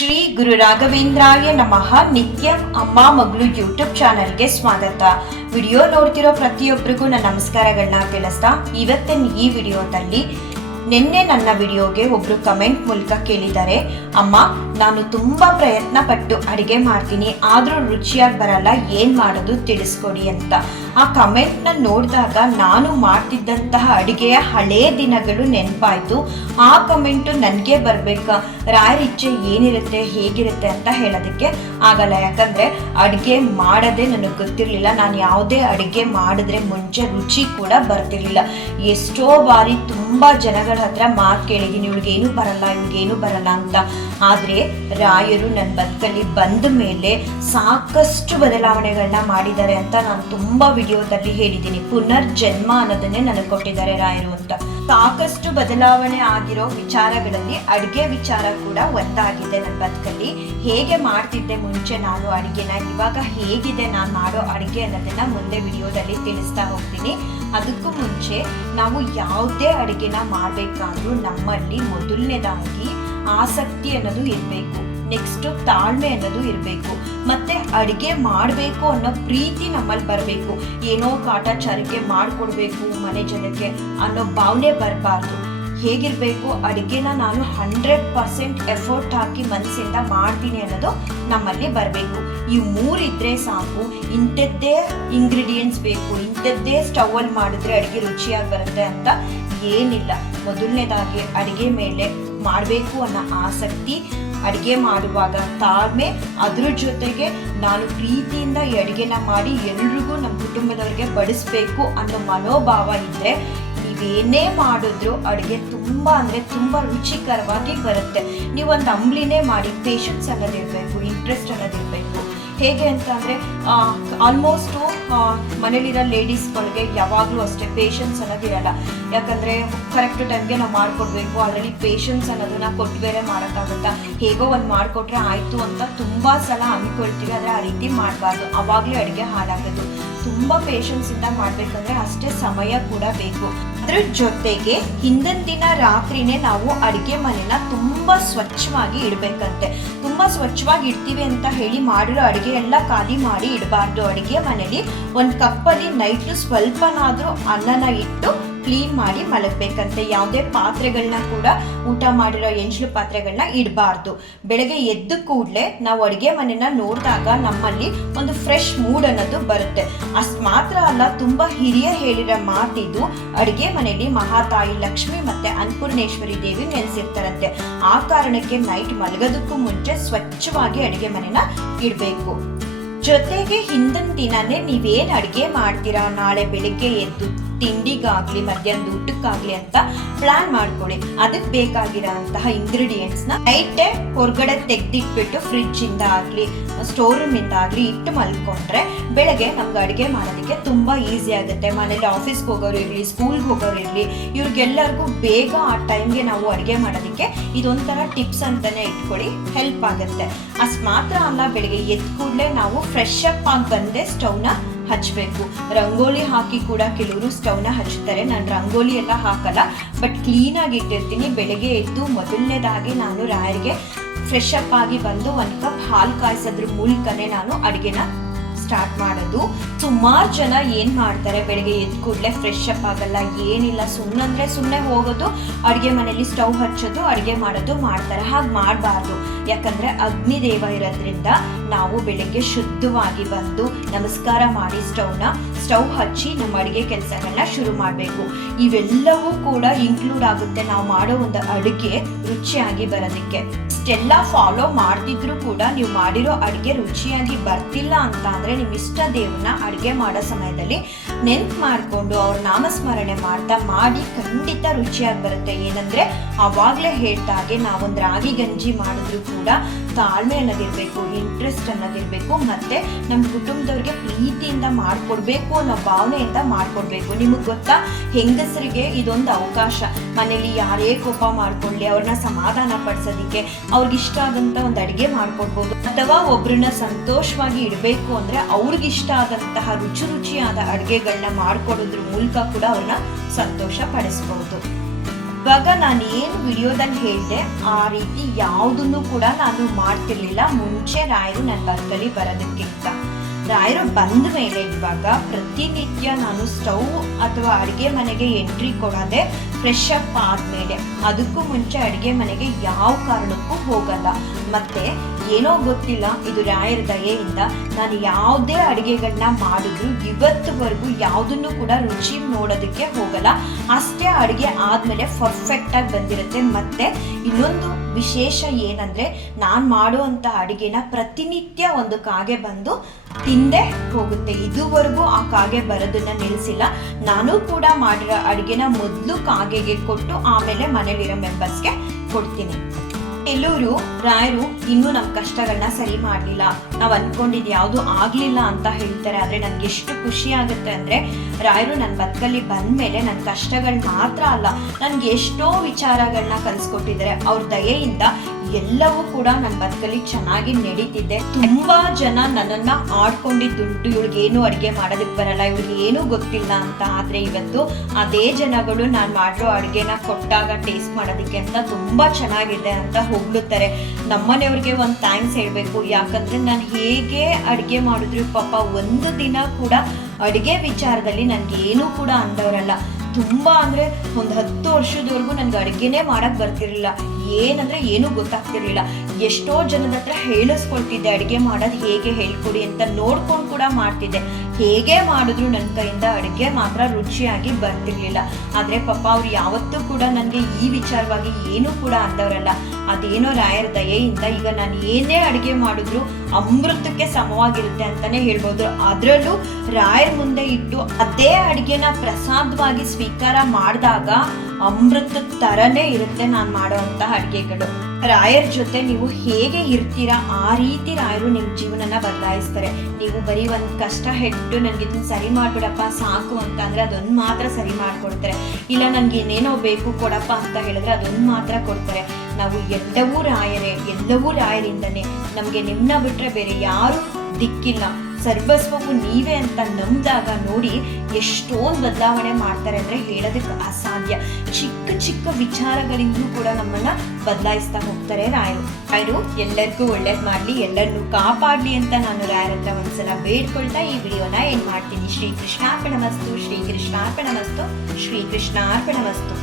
ಶ್ರೀ ಗುರು ರಾಘವೇಂದ್ರಾಯ ನಮಃ. ನಿತ್ಯ ಅಮ್ಮ ಮಗಳು ಯೂಟ್ಯೂಬ್ ಚಾನೆಲ್ಗೆ ಸ್ವಾಗತ. ವಿಡಿಯೋ ನೋಡ್ತಿರೋ ಪ್ರತಿಯೊಬ್ಬರಿಗೂ ನನ್ನ ನಮಸ್ಕಾರಗಳನ್ನ ತಿಳಿಸ್ತಾ, ಇವತ್ತಿನ ಈ ವಿಡಿಯೋದಲ್ಲಿ ನಿನ್ನೆ ನನ್ನ ವಿಡಿಯೋಗೆ ಒಬ್ರು ಕಮೆಂಟ್ ಮೂಲಕ ಕೇಳಿದ್ದಾರೆ, ಅಮ್ಮ, ನಾನು ತುಂಬ ಪ್ರಯತ್ನ ಪಟ್ಟು ಅಡಿಗೆ ಮಾಡ್ತೀನಿ, ಆದ್ರೂ ರುಚಿಯಾಗಿ ಬರಲ್ಲ, ಏನ್ ಮಾಡೋದು ತಿಳಿಸ್ಕೊಡಿ ಅಂತ. ಆ ಕಮೆಂಟ್ನ ನೋಡಿದಾಗ ನಾನು ಮಾಡ್ತಿದ್ದಂತಹ ಅಡಿಗೆಯ ಹಳೇ ದಿನಗಳು ನೆನಪಾಯ್ತು. ಆ ಕಮೆಂಟು ನನಗೆ ಬರಬೇಕಾ, ರಾಯರ ಇಚ್ಛೆ ಏನಿರುತ್ತೆ, ಹೇಗಿರುತ್ತೆ ಅಂತ ಹೇಳೋದಕ್ಕೆ ಆಗಲ್ಲ. ಯಾಕಂದರೆ ಅಡುಗೆ ಮಾಡೋದೇ ನನಗೆ ಗೊತ್ತಿರಲಿಲ್ಲ, ನಾನು ಯಾವುದೇ ಅಡುಗೆ ಮಾಡಿದ್ರೆ ಮುಂಚೆ ರುಚಿ ಕೂಡ ಬರ್ತಿರಲಿಲ್ಲ. ಎಷ್ಟೋ ಬಾರಿ ತುಂಬ ಜನಗಳ ಹತ್ರ ಮಾತು ಕೇಳಿದ್ದೀನಿ ಇವಳಿಗೇನು ಬರಲ್ಲ ಇವಳಿಗೇನು ಬರಲ್ಲ ಅಂತ. ಆದ್ರೆ ರಾಯರು ನನ್ನ ಬದುಕಲ್ಲಿ ಬಂದ ಮೇಲೆ ಸಾಕಷ್ಟು ಬದಲಾವಣೆಗಳನ್ನ ಮಾಡಿದ್ದಾರೆ ಅಂತ ನಾನು ತುಂಬಾ ವಿಡಿಯೋದಲ್ಲಿ ಹೇಳಿದ್ದೀನಿ ಪುನರ್ಜನ್ಮ ಅನ್ನೋದನ್ನೇ ನನಗೆ ಕೊಟ್ಟಿದ್ದಾರೆ ರಾಯರು ಅಂತ. ಸಾಕಷ್ಟು ಬದಲಾವಣೆ ಆಗಿರೋ ವಿಚಾರಗಳಲ್ಲಿ ಅಡುಗೆ ವಿಚಾರ ಕೂಡ ಒಂದಾಗಿದೆ ನನ್ನ ಬದುಕಲ್ಲಿ. ಹೇಗೆ ಮಾಡ್ತಿದ್ದೆ ಮುಂಚೆ ನಾನು ಅಡುಗೆನ, ಇವಾಗ ಹೇಗಿದೆ ನಾನು ಮಾಡೋ ಅಡುಗೆ ಅನ್ನೋದನ್ನ ಮುಂದೆ ವಿಡಿಯೋದಲ್ಲಿ ತಿಳಿಸ್ತಾ ಹೋಗ್ತೀನಿ. ಅದಕ್ಕೂ ಮುಂಚೆ ನಾವು ಯಾವುದೇ ಅಡುಗೆನ ಮಾಡಬೇಕಾದ್ರೂ ನಮ್ಮಲ್ಲಿ ಮೊದಲನೇದಾಗಿ ಆಸಕ್ತಿ ಅನ್ನೋದು ಇರಬೇಕು. ನೆಕ್ಸ್ಟ್ ತಾಳ್ಮೆ ಅನ್ನೋದು ಇರಬೇಕು. ಮತ್ತೆ ಅಡುಗೆ ಮಾಡಬೇಕು ಅನ್ನೋ ಪ್ರೀತಿ ನಮ್ಮಲ್ಲಿ ಬರಬೇಕು. ಏನೋ ಕಾಟಾಚಾರಕ್ಕೆ ಮಾಡಿಕೊಡ್ಬೇಕು ಮನೆ ಜನಕ್ಕೆ ಅನ್ನೋ ಭಾವನೆ ಬರಬಾರ್ದು. ಹೇಗಿರಬೇಕು? ಅಡುಗೆನ ನಾನು ಹಂಡ್ರೆಡ್ ಪರ್ಸೆಂಟ್ ಎಫರ್ಟ್ ಹಾಕಿ ಮನಸ್ಸಿಂದ ಮಾಡ್ತೀನಿ ಅನ್ನೋದು ನಮ್ಮಲ್ಲಿ ಬರಬೇಕು. ಈ ಮೂರಿದ್ರೆ ಸಾಕು. ಇಂಥದ್ದೇ ಇಂಗ್ರೀಡಿಯೆಂಟ್ಸ್ ಬೇಕು. ಇಂಥದ್ದೇ ಸ್ಟವಲ್ಲಿ ಮಾಡಿದ್ರೆ ಅಡುಗೆ ರುಚಿಯಾಗಿ ಬರುತ್ತೆ ಅಂತ ಏನಿಲ್ಲ. ಮೊದಲನೇದಾಗಿ ಅಡುಗೆ ಮೇಲೆ ಮಾಡಬೇಕು ಅನ್ನೋ ಆಸಕ್ತಿ ಅಡುಗೆ ಮಾಡುವಾಗ ತಾಳ್ಮೆ, ಅದ್ರ ಜೊತೆಗೆ ನಾನು ಪ್ರೀತಿಯಿಂದ ಈ ಅಡುಗೆನ ಮಾಡಿ ಎಲ್ರಿಗೂ ನಮ್ಮ ಕುಟುಂಬದವ್ರಿಗೆ ಬಡಿಸ್ಬೇಕು ಅನ್ನೋ ಮನೋಭಾವ ಇದ್ದರೆ ನೀವೇನೇ ಮಾಡಿದ್ರು ಅಡುಗೆ ತುಂಬ ಅಂದರೆ ತುಂಬ ರುಚಿಕರವಾಗಿ ಬರುತ್ತೆ. ನೀವೊಂದು ಅಂಬ್ಲಿನೇ ಮಾಡಿ ಪೇಷನ್ಸ್ ಅನ್ನೋದಿರಬೇಕು ಇಂಟ್ರೆಸ್ಟ್ ಅನ್ನೋದಿರಬೇಕು. ಹೇಗೆ ಅಂತ ಅಂದರೆ ಆಲ್ಮೋಸ್ಟು ಮನೇಲಿರೋ ಲೇಡೀಸ್ಗಳಿಗೆ ಯಾವಾಗಲೂ ಅಷ್ಟೇ ಪೇಷನ್ಸ್ ಅನ್ನೋದಿರಲ್ಲ. ಯಾಕಂದರೆ ಕರೆಕ್ಟ್ ಟೈಮ್ಗೆ ನಾವು ಮಾಡಿಕೊಡ್ಬೇಕು, ಅದರಲ್ಲಿ ಪೇಷನ್ಸ್ ಅನ್ನೋದನ್ನ ಕೊಟ್ಟು ಬೇರೆ ಮಾಡೋಕ್ಕಾಗುತ್ತಾ ಹೇಗೋ ಒಂದು ಮಾಡಿಕೊಟ್ರೆ ಆಯಿತು ಅಂತ ತುಂಬ ಸಲ ಅಂದ್ಕೊಳ್ತೀವಿ ಆದರೆ ಆ ರೀತಿ ಮಾಡಬಾರ್ದು. ಅವಾಗಲೇ ಅಡುಗೆ ಹಾಳಾಗೋದು. ತುಂಬ ಪೇಷನ್ಸಿಂದ ಮಾಡಬೇಕಂದ್ರೆ ಅಷ್ಟೇ ಸಮಯ ಕೂಡ ಬೇಕು. ಅದ್ರ ಜೊತೆಗೆ ಹಿಂದಿನ ದಿನ ರಾತ್ರಿನೇ ನಾವು ಅಡುಗೆ ಮನೆನ ತುಂಬ ಸ್ವಚ್ಛವಾಗಿ ಇಡಬೇಕಂತೆ. ತುಂಬ ಸ್ವಚ್ಛವಾಗಿ ಇಡ್ತೀವಿ ಅಂತ ಹೇಳಿ ಮಾಡಿರೋ ಅಡುಗೆ ಎಲ್ಲ ಖಾಲಿ ಮಾಡಿ ಇಡಬಾರ್ದು. ಅಡುಗೆ ಮನೇಲಿ ಒಂದು ಕಪ್ಪಲ್ಲಿ ನೈಟು ಸ್ವಲ್ಪನಾದರೂ ಅನ್ನನ ಇಟ್ಟು ಕ್ಲೀನ್ ಮಾಡಿ ಮಲಗಬೇಕಂತೆ. ಯಾವುದೇ ಪಾತ್ರೆಗಳನ್ನ ಕೂಡ ಊಟ ಮಾಡಿರೋ ಎಂಚಲು ಪಾತ್ರೆಗಳನ್ನ ಇಡಬಾರ್ದು. ಬೆಳಗ್ಗೆ ಎದ್ದ ಕೂಡಲೇ ನಾವು ಅಡುಗೆ ಮನೆನ ನೋಡಿದಾಗ ನಮ್ಮಲ್ಲಿ ಒಂದು ಫ್ರೆಶ್ ಮೂಡ್ ಅನ್ನೋದು ಬರುತ್ತೆ. ಅಷ್ಟು ಮಾತ್ರ ಅಲ್ಲ, ತುಂಬ ಹಿರಿಯ ಹೇಳಿರೋ ಮಾತಿದ್ದು ಅಡುಗೆ ಮನೆಯಲ್ಲಿ ಮಹಾತಾಯಿ ಲಕ್ಷ್ಮಿ ಮತ್ತೆ ಅನ್ನಪೂರ್ಣೇಶ್ವರಿ ದೇವಿ ನೆಲೆಸಿರ್ತಾರಂತೆ ಆ ಕಾರಣಕ್ಕೆ ನೈಟ್ ಮಲಗೋದಕ್ಕೂ ಮುಂಚೆ ಸ್ವಚ್ಛವಾಗಿ ಅಡುಗೆ ಮನೆನ ಇಡಬೇಕು. ಜೊತೆಗೆ ಹಿಂದಿನ ದಿನನೇ ನೀವೇನು ಅಡುಗೆ ಮಾಡ್ತೀರಾ? ನಾಳೆ ಬೆಳಿಗ್ಗೆ ಎದ್ದು ತಿಂಡಿಗಾಗ್ಲಿ, ಮಧ್ಯಾಹ್ನದ ಊಟಕ್ಕಾಗ್ಲಿ ಅಂತ ಪ್ಲಾನ್ ಮಾಡ್ಕೊಳ್ಳಿ. ಅದಕ್ಕೆ ಬೇಕಾಗಿರೋ ಅಂತಹ ಇಂಗ್ರೀಡಿಯೆಂಟ್ಸ್ನ ನೈಟೇ ಹೊರಗಡೆ ತೆಗ್ದಿಟ್ಬಿಟ್ಟು ಫ್ರಿಡ್ಜ್ ಇಂದ ಆಗ್ಲಿ ಸ್ಟೋರ್ ರೂಮ್ ಇಂದ ಆಗ್ಲಿ ಇಟ್ಟು ಮಲ್ಕೊಂಡ್ರೆ ಬೆಳಗ್ಗೆ ನಮ್ಗೆ ಅಡುಗೆ ಮಾಡೋದಕ್ಕೆ ತುಂಬಾ ಈಸಿ ಆಗುತ್ತೆ. ಮನೇಲಿ ಆಫೀಸ್ಗೆ ಹೋಗೋರು ಇರಲಿ ಸ್ಕೂಲ್ಗೆ ಹೋಗೋರು ಇರಲಿ, ಇವ್ರಿಗೆಲ್ಲರಿಗೂ ಬೇಗ ಆ ಟೈಮ್ಗೆ ನಾವು ಅಡುಗೆ ಮಾಡೋದಕ್ಕೆ ಇದೊಂಥರ ಟಿಪ್ಸ್ ಅಂತಾನೆ ಇಟ್ಕೊಳ್ಳಿ ಹೆಲ್ಪ್ ಆಗುತ್ತೆ. ಅಷ್ಟು ಮಾತ್ರ ಅಲ್ಲ, ಬೆಳಗ್ಗೆ ಎದ್ದ ಕೂಡಲೇ ನಾವು ಫ್ರೆಶ್ ಅಪ್ ಆಗಿ ಬಂದೇ ಸ್ಟವ್ನ ಹಚ್ಚಬೇಕು ರಂಗೋಲಿ ಹಾಕಿ ಕೂಡ ಕೆಲವರು ಸ್ಟವ್ನ ಹಚ್ತಾರೆ ನಾನು ರಂಗೋಲಿ ಎಲ್ಲ ಹಾಕಲ್ಲ ಬಟ್ ಕ್ಲೀನಾಗಿ ಇಟ್ಟಿರ್ತೀನಿ. ಬೆಳಗ್ಗೆ ಎದ್ದು ಮೊದಲನೇದಾಗಿ ನಾನು ರಾಯರಿಗೆ ಫ್ರೆಶ್ ಅಪ್ ಆಗಿ ಬಂದು ಒಂದು ಕಪ್ ಹಾಲು ಕಾಯಿಸೋದ್ರ ಮೂಲಕನೇ ನಾನು ಅಡುಗೆನ ಸ್ಟಾರ್ಟ್ ಮಾಡೋದು. ಸುಮಾರು ಜನ ಏನ್ ಮಾಡ್ತಾರೆ, ಬೆಳಗ್ಗೆ ಎದ್ದ ಕೂಡಲೇ ಫ್ರೆಶ್ ಅಪ್ ಆಗಲ್ಲ, ಏನಿಲ್ಲ ಸುಮ್ಮನಂದ್ರೆ ಸುಮ್ಮನೆ ಹೋಗೋದು, ಅಡುಗೆ ಮನೆಯಲ್ಲಿ ಸ್ಟವ್ ಹಚ್ಚೋದು, ಅಡುಗೆ ಮಾಡೋದು ಮಾಡ್ತಾರೆ. ಹಾಗೆ ಮಾಡಬಾರ್ದು. ಯಾಕಂದರೆ ಅಗ್ನಿದೇವ ಇರೋದ್ರಿಂದ ನಾವು ಬೆಳಗ್ಗೆ ಶುದ್ಧವಾಗಿ ಬಂದು ನಮಸ್ಕಾರ ಮಾಡಿ ಸ್ಟವ್ನ, ಸ್ಟವ್ ಹಚ್ಚಿ ನಮ್ಮ ಅಡುಗೆ ಕೆಲಸಗಳನ್ನ ಶುರು ಮಾಡಬೇಕು. ಇವೆಲ್ಲವೂ ಕೂಡ ಇನ್ಕ್ಲೂಡ್ ಆಗುತ್ತೆ ನಾವು ಮಾಡೋ ಒಂದು ಅಡುಗೆ ರುಚಿಯಾಗಿ ಬರೋದಕ್ಕೆ. ಇಷ್ಟೆಲ್ಲ ಫಾಲೋ ಮಾಡ್ತಿದ್ರು ಕೂಡ ನೀವು ಮಾಡಿರೋ ಅಡುಗೆ ರುಚಿಯಾಗಿ ಬರ್ತಿಲ್ಲ ಅಂತ ಅಂದರೆ ನಿಮ್ಮ ಇಷ್ಟ ದೇವ್ರನ್ನ ಅಡುಗೆ ಮಾಡೋ ಸಮಯದಲ್ಲಿ ನೆನ್ಪು ಮಾಡಿಕೊಂಡು ಅವ್ರ ನಾಮಸ್ಮರಣೆ ಮಾಡ್ತಾ ಮಾಡಿ ಖಂಡಿತ ರುಚಿಯಾಗಿ ಬರುತ್ತೆ. ಏನಂದರೆ ಆವಾಗಲೇ ಹಾಗೆ ನಾವೊಂದು ರಾಗಿ ಗಂಜಿ ಮಾಡಿದ್ರು ತಾಳ್ಮೆ ಅನ್ನೋದಿರಬೇಕು ಇಂಟ್ರೆಸ್ಟ್ ಅನ್ನೋದಿರಬೇಕು, ಮತ್ತೆ ನಮ್ಮ ಕುಟುಂಬದವ್ರಿಗೆ ಪ್ರೀತಿಯಿಂದ ಮಾಡಿಕೊಡ್ಬೇಕು ಅನ್ನೋ ಭಾವನೆಯಿಂದ ಮಾಡಿಕೊಡ್ಬೇಕು. ನಿಮಗೆ ಗೊತ್ತಾ? ಹೆಂಗಸರಿಗೆ ಇದೊಂದು ಅವಕಾಶ. ಮನೇಲಿ ಯಾರೇ ಕೋಪ ಮಾಡ್ಕೊಳ್ಳಿ ಅವ್ರನ್ನ ಸಮಾಧಾನ ಪಡಿಸೋದಕ್ಕೆ ಅವ್ರಿಗಿಷ್ಟ ಆದಂಥ ಒಂದು ಅಡುಗೆ ಮಾಡ್ಕೊಡ್ಬೋದು. ಅಥವಾ ಒಬ್ರನ್ನ ಸಂತೋಷವಾಗಿ ಇಡಬೇಕು ಅಂದರೆ ಅವ್ರಿಗಿಷ್ಟ ಆದಂತಹ ರುಚಿ ರುಚಿಯಾದ ಅಡುಗೆಗಳನ್ನ ಮಾಡ್ಕೊಡೋದ್ರ ಮೂಲಕ ಕೂಡ ಅವ್ರನ್ನ ಸಂತೋಷ ಪಡಿಸ್ಬೋದು. ಇವಾಗ ನಾನು ಏನು ವಿಡಿಯೋದಲ್ಲಿ ಹೇಳಿದೆ, ಆ ರೀತಿ ಯಾವುದನ್ನು ಕೂಡ ನಾನು ಮಾಡ್ತಿರ್ಲಿಲ್ಲ. ಮುಂಚೆ ರಾಯರು ನನ್ನ ಬದುಕಲ್ಲಿ ಬರೋದಕ್ಕಿಂತ. ರಾಯರು ಬಂದ ಮೇಲೆ ಇವಾಗ ಪ್ರತಿನಿತ್ಯ ನಾನು ಸ್ಟವ್ ಅಥವಾ ಅಡುಗೆ ಮನೆಗೆ ಎಂಟ್ರಿ ಕೊಡೋದೆ ಫ್ರೆಶ್ ಅಪ್ ಆದಮೇಲೆ ಅದಕ್ಕೂ ಮುಂಚೆ ಅಡುಗೆ ಮನೆಗೆ ಯಾವ ಕಾರಣಕ್ಕೂ ಹೋಗಲ್ಲ. ಮತ್ತೆ ಏನೋ ಗೊತ್ತಿಲ್ಲ, ಇದು ರಾಯರ ದಯೆಯಿಂದ ನಾನು ಯಾವುದೇ ಅಡುಗೆಗಳನ್ನ ಮಾಡಿದ್ರು ಇವತ್ತುವರೆಗೂ ಯಾವುದನ್ನು ಕೂಡ ರುಚಿ ನೋಡೋದಕ್ಕೆ ಹೋಗಲ್ಲ. ಅಷ್ಟೇ ಅಡುಗೆ ಆದಮೇಲೆ ಪರ್ಫೆಕ್ಟಾಗಿ ಬಂದಿರುತ್ತೆ. ಮತ್ತೆ ಇನ್ನೊಂದು ವಿಶೇಷ ಏನಂದ್ರೆ ನಾನು ಮಾಡುವಂಥ ಅಡುಗೆನ ಪ್ರತಿನಿತ್ಯ ಒಂದು ಕಾಗೆ ಬಂದು ತಿಂದೆ ಹೋಗುತ್ತೆ. ಇದುವರೆಗೂ ಆ ಕಾಗೆ ಬರೋದನ್ನ ನಿಲ್ಲಿಸಿಲ್ಲ. ನಾನು ಕೂಡ ಮಾಡಿರೋ ಅಡುಗೆನ ಮೊದಲು ಕಾಗೆಗೆ ಕೊಟ್ಟು ಆಮೇಲೆ ಮನೇಲಿರೋ ಮೆಂಬರ್ಸ್ಗೆ ಕೊಡ್ತೀನಿ. ಎಲ್ಲೂರು, ರಾಯರು ಇನ್ನೂ ನಮ್ಮ ಕಷ್ಟಗಳನ್ನ ಸರಿ ಮಾಡಲಿಲ್ಲ. ನಾವು ಅನ್ಕೊಂಡಿದ್ದು ಯಾವುದು ಆಗಲಿಲ್ಲ ಅಂತ ಹೇಳ್ತಾರೆ. ಆದರೆ ನನಗೆ ಎಷ್ಟು ಖುಷಿ ಆಗುತ್ತೆ ಅಂದರೆ, ರಾಯರು ನನ್ನ ಬದುಕಲ್ಲಿ ಬಂದಮೇಲೆ ನನ್ನ ಕಷ್ಟಗಳು ಮಾತ್ರ ಅಲ್ಲ, ನನಗೆ ಎಷ್ಟೋ ವಿಚಾರಗಳನ್ನ ಕಲಿಸ್ಕೊಟ್ಟಿದ್ದಾರೆ. ಅವ್ರ ದಯೆಯಿಂದ ಎಲ್ಲವೂ ಕೂಡ ನನ್ನ ಬದುಕಲ್ಲಿ ಚೆನ್ನಾಗಿ ನಡೀತಿದ್ದೆ ತುಂಬಾ ಜನ ನನ್ನನ್ನ ಆಡ್ಕೊಂಡಿದ್ದುಂಟು. ಇವಳಿಗೆ ಏನು ಅಡುಗೆ ಮಾಡೋದಕ್ಕೆ ಬರಲ್ಲ. ಇವಳಿಗೆ ಏನೂ ಗೊತ್ತಿಲ್ಲ ಅಂತ. ಆದ್ರೆ ಇವತ್ತು ಅದೇ ಜನಗಳು ನಾನು ಮಾಡಿರೋ ಅಡುಗೆನ ಕೊಟ್ಟಾಗ ಟೇಸ್ಟ್ ಮಾಡೋದಕ್ಕೆ ಅಂತ ತುಂಬಾ ಚೆನ್ನಾಗಿದೆ ಅಂತ ಹೊಗಳುತ್ತಾರೆ. ನಮ್ಮನೆಯವ್ರಿಗೆ ಒಂದು ಥ್ಯಾಂಕ್ಸ್ ಹೇಳಬೇಕು. ಯಾಕಂದ್ರೆ ನಾನು ಹೇಗೆ ಅಡುಗೆ ಮಾಡಿದ್ರು ಪಾಪ ಒಂದು ದಿನ ಕೂಡ ಅಡುಗೆ ವಿಚಾರದಲ್ಲಿ ನನಗೆ ಏನೂ ಕೂಡ ಅಂದವರಲ್ಲ. ತುಂಬಾ ಅಂದ್ರೆ ಒಂದು ಹತ್ತು ವರ್ಷದವರೆಗೂ ನನ್ಗೆ ಅಡುಗೆನೇ ಮಾಡಕ್ ಬರ್ತಿರ್ಲಿಲ್ಲ. ಏನಂದ್ರೆ ಏನೂ ಗೊತ್ತಾಗ್ತಿರ್ಲಿಲ್ಲ. ಎಷ್ಟೋ ಜನದ ಹತ್ರ ಹೇಳಿಸ್ಕೊಳ್ತಿದ್ದೆ ಅಡುಗೆ ಮಾಡೋದು ಹೇಗೆ ಹೇಳ್ಕೊಡಿ ಅಂತ ನೋಡ್ಕೊಂಡು ಕೂಡ ಮಾಡ್ತಿದ್ದೆ. ಹೇಗೆ ಮಾಡಿದ್ರು ನನ್ನ ಕೈಯಿಂದ ಅಡುಗೆ ಮಾತ್ರ ರುಚಿಯಾಗಿ ಬರ್ತಿರ್ಲಿಲ್ಲ. ಆದರೆ ಪಾಪ ಅವ್ರು ಯಾವತ್ತೂ ಕೂಡ ನನಗೆ ಈ ವಿಚಾರವಾಗಿ ಏನೂ ಕೂಡ ಅಂದವರಲ್ಲ. ಅದೇನೋ ರಾಯರ ದಯೆಯಿಂದ ಈಗ ನಾನು ಏನೇ ಅಡುಗೆ ಮಾಡಿದ್ರು ಅಮೃತಕ್ಕೆ ಸಮವಾಗಿರುತ್ತೆ ಅಂತಾನೆ ಹೇಳ್ಬೋದು. ಅದರಲ್ಲೂ ರಾಯರ ಮುಂದೆ ಇಟ್ಟು ಅದೇ ಅಡುಗೆನ ಪ್ರಸಾದವಾಗಿ ಸ್ವೀಕಾರ ಮಾಡಿದಾಗ ಅಮೃತ ತರನೇ ಇರುತ್ತೆ ನಾನು ಮಾಡುವಂತಹ ಅಡುಗೆಗಳು. ರಾಯರ ಜೊತೆ ನೀವು ಹೇಗೆ ಇರ್ತೀರಾ, ಆ ರೀತಿ ರಾಯರು ನಿಮ್ಮ ಜೀವನನ ಬದಲಾಯಿಸ್ತಾರೆ. ನೀವು ಬರೀ ಒಂದು ಕಷ್ಟ ಹೆಟ್ಟು ನನಗೆ ಇದನ್ನ ಸರಿ ಮಾಡ್ಬಿಡಪ್ಪ, ಸಾಕು ಅಂತ ಅಂದ್ರೆ ಅದೊಂದು ಮಾತ್ರ ಸರಿ ಮಾಡ್ಕೊಡ್ತಾರೆ. ಇಲ್ಲ, ನನಗೆ ಏನೇನೋ ಬೇಕು ಕೊಡಪ್ಪ ಅಂತ ಹೇಳಿದ್ರೆ ಅದೊಂದು ಮಾತ್ರ ಕೊಡ್ತಾರೆ. ನಾವು ಎಲ್ಲವೂ ರಾಯರೇ, ಎಲ್ಲವೂ ರಾಯರಿಂದನೇ. ನಮಗೆ ನಿಮ್ಮನ್ನ ಬಿಟ್ರೆ ಬೇರೆ ಯಾರು ದಿಕ್ಕಿಲ್ಲ. ಸರ್ವಸ್ವವು ನೀವೇ ಅಂತ ನಂಬಿದಾಗ ನೋಡಿ ಎಷ್ಟೊಂದು ಬದಲಾವಣೆ ಮಾಡ್ತಾರೆ ಅಂದರೆ ಹೇಳೋದಕ್ಕೆ ಅಸಾಧ್ಯ. ಚಿಕ್ಕ ಚಿಕ್ಕ ವಿಚಾರಗಳಿಂದಲೂ ಕೂಡ ನಮ್ಮನ್ನ ಬದಲಾಯಿಸ್ತಾ ಹೋಗ್ತಾರೆ ರಾಯರು. ರಾಯರು, ಎಲ್ಲರಿಗೂ ಒಳ್ಳೇದು ಮಾಡಲಿ, ಎಲ್ಲರನ್ನೂ ಕಾಪಾಡಲಿ ಅಂತ ನಾನು ರಾಯರ ಹತ್ರ ಒಂದ್ಸಲ ಬೇಡ್ಕೊಳ್ತಾ ಈ ವಿಡಿಯೋನ ಏನು ಮಾಡ್ತೀನಿ? ಶ್ರೀ ಕೃಷ್ಣಾರ್ಪಣ ಮಸ್ತು ಶ್ರೀ ಕೃಷ್ಣಾರ್ಪಣ ಮಸ್ತು ಶ್ರೀ ಕೃಷ್ಣಾರ್ಪಣ ಮಸ್ತು